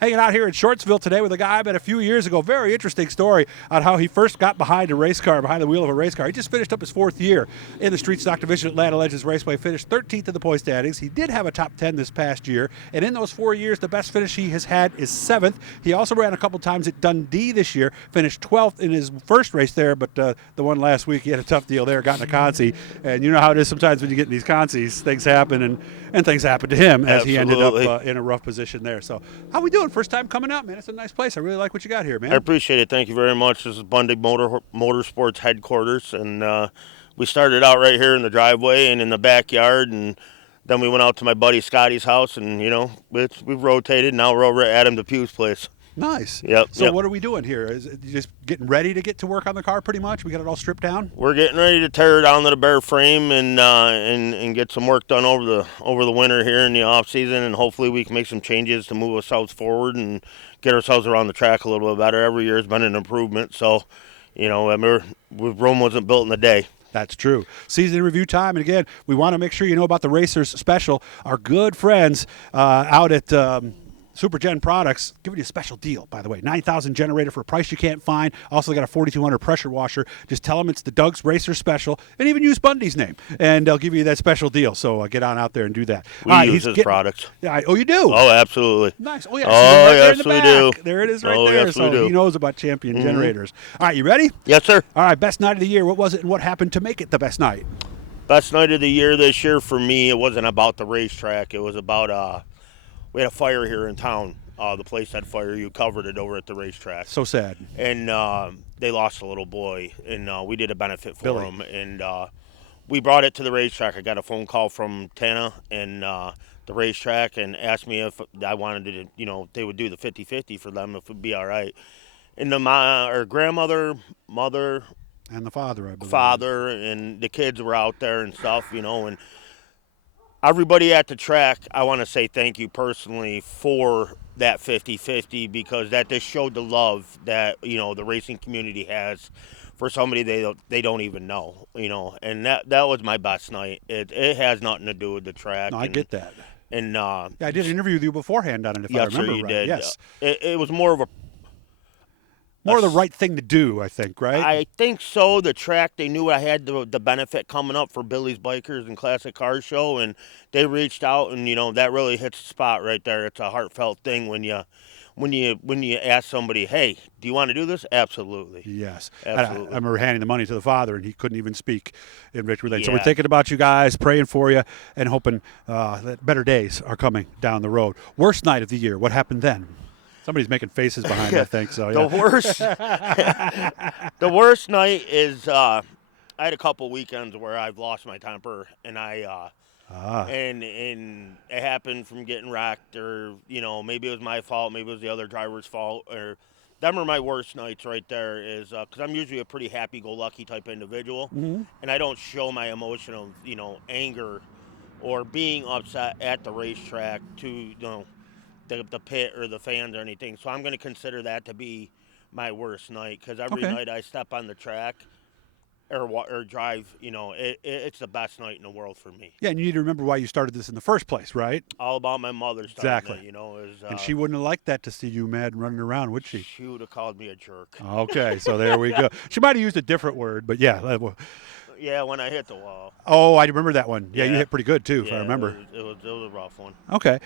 Hanging out here in Shortsville today with a guy I met a few years ago. Very interesting story on how he first got behind a race car, behind the wheel of a race car. He just finished up his 4th year in the Street Stock Division at Atlanta Legends Raceway, finished 13th in the point standings. He did have a top 10 this past year, and in those 4 years, the best finish he has had is 7th. He also ran a couple times at Dundee this year, finished 12th in his first race there, but the one last week, he had a tough deal there, got in a consi. And you know how it is sometimes when you get in these consis, things happen, and things happened to him as he ended up in a rough position there. So how we doing? First time coming out, man. It's a nice place. I really like what you got here, man. I appreciate it. Thank you very much. This is Bundy Motorsports headquarters, and we started out right here in the driveway and in the backyard, and then we went out to my buddy Scotty's house, and we've rotated. Now we're over at Adam DePue's place. Nice. Yep. So what are we doing here? Is it just getting ready to get to work on the car pretty much? We got it all stripped down? We're getting ready to tear it down to the bare frame and get some work done over the winter here in the off season, and hopefully we can make some changes to move ourselves forward and get ourselves around the track a little bit better. Every year has been an improvement. So, Rome wasn't built in a day. That's true. Season review time. And again, we want to make sure you know about the Racers Special. Our good friends out at SuperGen Products giving you a special deal, by the way. 9,000 generator for a price you can't find. Also got a 4,200 pressure washer. Just tell them it's the Doug's Racer Special, and even use Bundy's name, and they'll give you that special deal. So get on out there and do that. We use his products. Yeah. Oh, you do? Oh, absolutely. Nice. Oh, yeah. Oh, right yes, there in the back. we do. There it is right oh, there. Yes, so we do. he knows about Champion generators. All right, you ready? Yes, sir. All right, best night of the year. What was it, and what happened to make it the best night? Best night of the year this year for me, it wasn't about the racetrack. It was about we had a fire here in town. The place had fire. You covered it over at the racetrack. So sad. And they lost a little boy, and we did a benefit for Billy. him. And we brought it to the racetrack. I got a phone call from Tana and the racetrack and asked me if I wanted to, they would do the 50-50 for them if it would be all right. And our grandmother, mother, and the father, I believe. Father, and the kids were out there and stuff, and everybody at the track, I want to say thank you personally for that 50-50, because that just showed the love that, the racing community has for somebody they don't even know, and that was my best night. It has nothing to do with the track. No, I get that. And I did an interview with you beforehand on it, if I remember sir, you right. did. Yes. It was more of the right thing to do, I think, right? I think so. The track, they knew I had the benefit coming up for Billy's Bikers and Classic Car Show, and they reached out, and that really hits the spot right there. It's a heartfelt thing when you ask somebody, hey, do you want to do this? Absolutely. Yes. Absolutely. I remember handing the money to the father, and he couldn't even speak in victory lane. So Yeah. we're thinking about you guys, praying for you, and hoping that better days are coming down the road. Worst night of the year. What happened then? Somebody's making faces behind, I think. So yeah. The worst night is I had a couple weekends where I've lost my temper, and and it happened from getting wrecked, or maybe it was my fault, maybe it was the other driver's fault, or them are my worst nights right there. Is because I'm usually a pretty happy-go-lucky type individual, and I don't show my emotion of anger or being upset at the racetrack to the pit or the fans or anything. So I'm going to consider that to be my worst night, because every night I step on the track or drive, it's the best night in the world for me. Yeah, and you need to remember why you started this in the first place, right? All about my mother. Exactly. And she wouldn't have liked that to see you mad and running around, would she? She would have called me a jerk. Okay, so there we go. She might have used a different word, but yeah. Yeah, when I hit the wall. Oh, I remember that one. Yeah, you hit pretty good, too, if I remember. It was a rough one. Okay.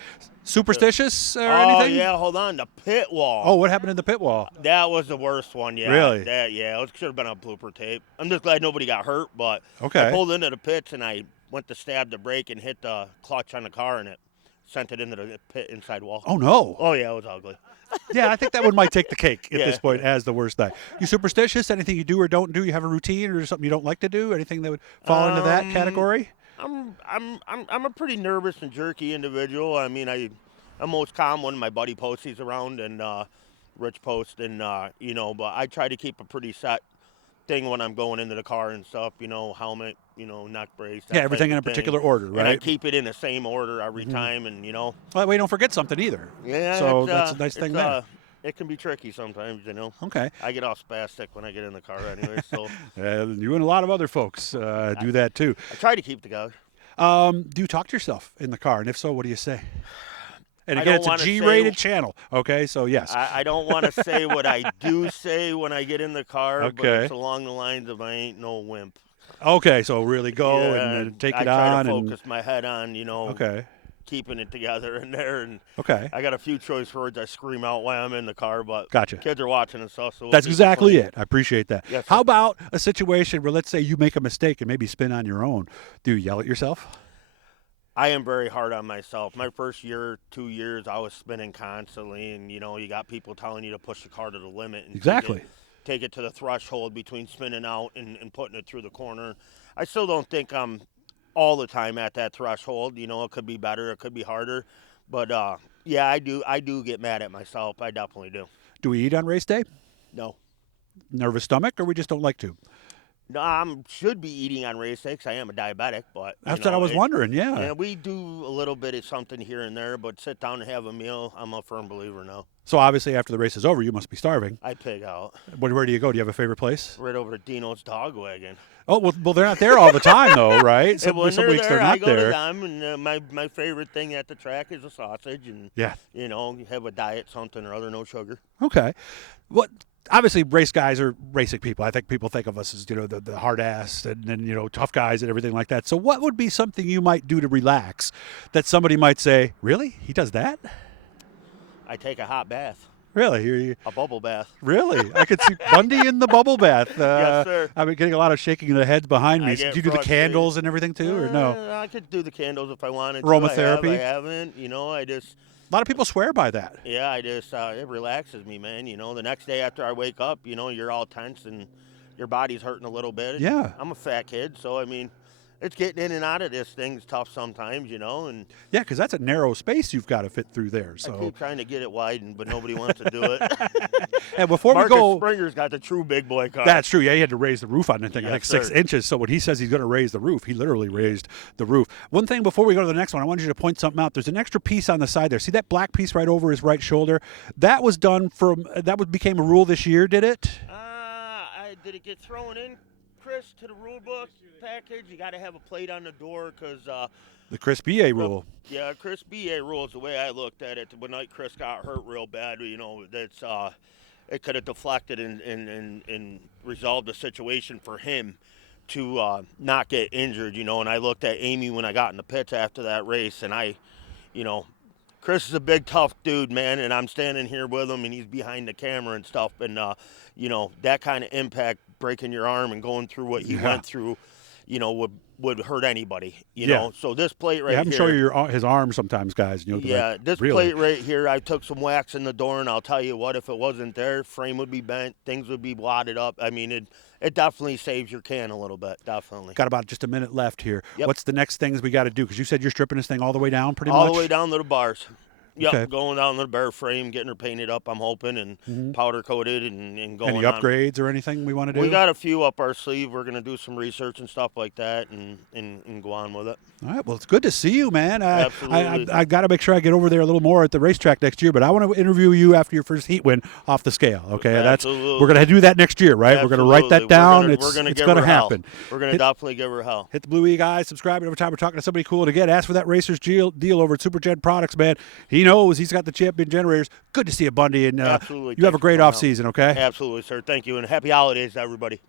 Superstitious or anything? Oh, yeah, hold on. The pit wall. Oh, what happened in the pit wall? That was the worst one, yeah. Really? It should have been on blooper tape. I'm just glad nobody got hurt, but okay. I pulled into the pits, and I went to stab the brake and hit the clutch on the car, and it sent it into the pit inside wall. Oh, no. Oh, yeah, it was ugly. Yeah, I think that one might take the cake at this point as the worst night. You superstitious? Anything you do or don't do? You have a routine or something you don't like to do? Anything that would fall into that category? I'm a pretty nervous and jerky individual. I mean, I'm most calm when my buddy posts he's around, and Rich posts, and but I try to keep a pretty set thing when I'm going into the car and stuff. Helmet, neck brace. Yeah, everything in a particular order, right? And I keep it in the same order every time, and Well, that way you don't forget something either. Yeah. So that's a nice thing there. It can be tricky sometimes, Okay. I get all spastic when I get in the car anyway, so. You and a lot of other folks do that too. I try to keep together. Do you talk to yourself in the car? And if so, what do you say? And again, it's a G-rated channel. Okay, so yes. I don't want to say what I do say when I get in the car, Okay. but it's along the lines of I ain't no wimp. Okay, so really go and take it on. I try to focus my head on, Okay. keeping it together in there. And Okay. I got a few choice words I scream out while I'm in the car, but Gotcha. kids are watching and stuff. So That's exactly it. I appreciate that. Yes, How about a situation where, let's say, you make a mistake and maybe spin on your own? Do you yell at yourself? I am very hard on myself. My first year, 2 years, I was spinning constantly, and you got people telling you to push the car to the limit. And Exactly. Take it to the threshold between spinning out and putting it through the corner. I still don't think I'm all the time at that threshold. It could be better, it could be harder, but yeah, I do get mad at myself. I definitely do. Do we eat on race day? No. Nervous stomach, or we just don't like to? No, I should be eating on race day because I am a diabetic, but That's what I was wondering. Yeah. And we do a little bit of something here and there, but sit down and have a meal, I'm a firm believer now. So obviously, after the race is over, you must be starving. I pig out. Where do you go? Do you have a favorite place? Right over to Dino's Dog Wagon. Oh well, they're not there all the time though, right? Some weeks they're not I go there. to them, and my favorite thing at the track is a sausage, and yeah, have a diet something or other, no sugar. Okay, what? Obviously, race guys are racing people. I think people think of us as the hard ass and tough guys and everything like that. So, what would be something you might do to relax that somebody might say, "Really, he does that?" I take a hot bath. Really? A bubble bath. Really? I could see Bundy in the bubble bath. Yes, sir. I've been getting a lot of shaking of the heads behind me. Do you do the candles and everything too, or no? I could do the candles if I wanted. Aromatherapy? I haven't. I just. A lot of people swear by that. Yeah, it relaxes me, man. The next day after I wake up, you're all tense and your body's hurting a little bit. Yeah. I'm a fat kid, so it's getting in and out of this thing's tough sometimes, and yeah, because that's a narrow space you've got to fit through there. So I keep trying to get it widened, but nobody wants to do it. And before Marcus we go, Springer's got the true big boy car. That's true. Yeah, he had to raise the roof on that thing. Yes, I think 6 inches. So when he says he's going to raise the roof, he literally raised the roof. One thing before we go to the next one, I wanted you to point something out. There's an extra piece on the side there. See that black piece right over his right shoulder? That was done became a rule this year, did it? Did it get thrown in, Chris, to the rule book package? You got to have a plate on the door because the Chris B.A. rule. Yeah, Chris B.A. rule is the way I looked at it. When Chris got hurt real bad, that's it could have deflected and resolved the situation for him to not get injured. And I looked at Amy when I got in the pits after that race, and Chris is a big, tough dude, man, and I'm standing here with him, and he's behind the camera and stuff, and that kind of impact, breaking your arm and going through what he went through, would hurt anybody, you know. So this plate right here. Have him show you his arm sometimes, guys. This plate right here, I took some wax in the door, and I'll tell you what, if it wasn't there, frame would be bent, things would be wadded up. It definitely saves your can a little bit, definitely. Got about just a minute left here. Yep. What's the next things we got to do? Because you said you're stripping this thing all the way down pretty much? All the way down to the bars. Yep, Okay. Going down to the bare frame, getting her painted up, I'm hoping, and powder coated and going Any upgrades or anything we want to do? We got a few up our sleeve. We're going to do some research and stuff like that and go on with it. All right. Well, it's good to see you, man. Absolutely. I got to make sure I get over there a little more at the racetrack next year, but I want to interview you after your first heat win off the scale, okay? Absolutely. We're going to do that next year, right? Absolutely. We're going to write that down. We're going it's going to happen. We're going to definitely give her hell. Hit the Blue E guys, subscribe every time we're talking to somebody cool. And again, ask for that Racer's deal over at Supergen Products, man. He knows he's got the champion generators. Good to see you, Bundy, and Absolutely. you have a great off season, okay? Absolutely, sir. Thank you, and happy holidays to everybody.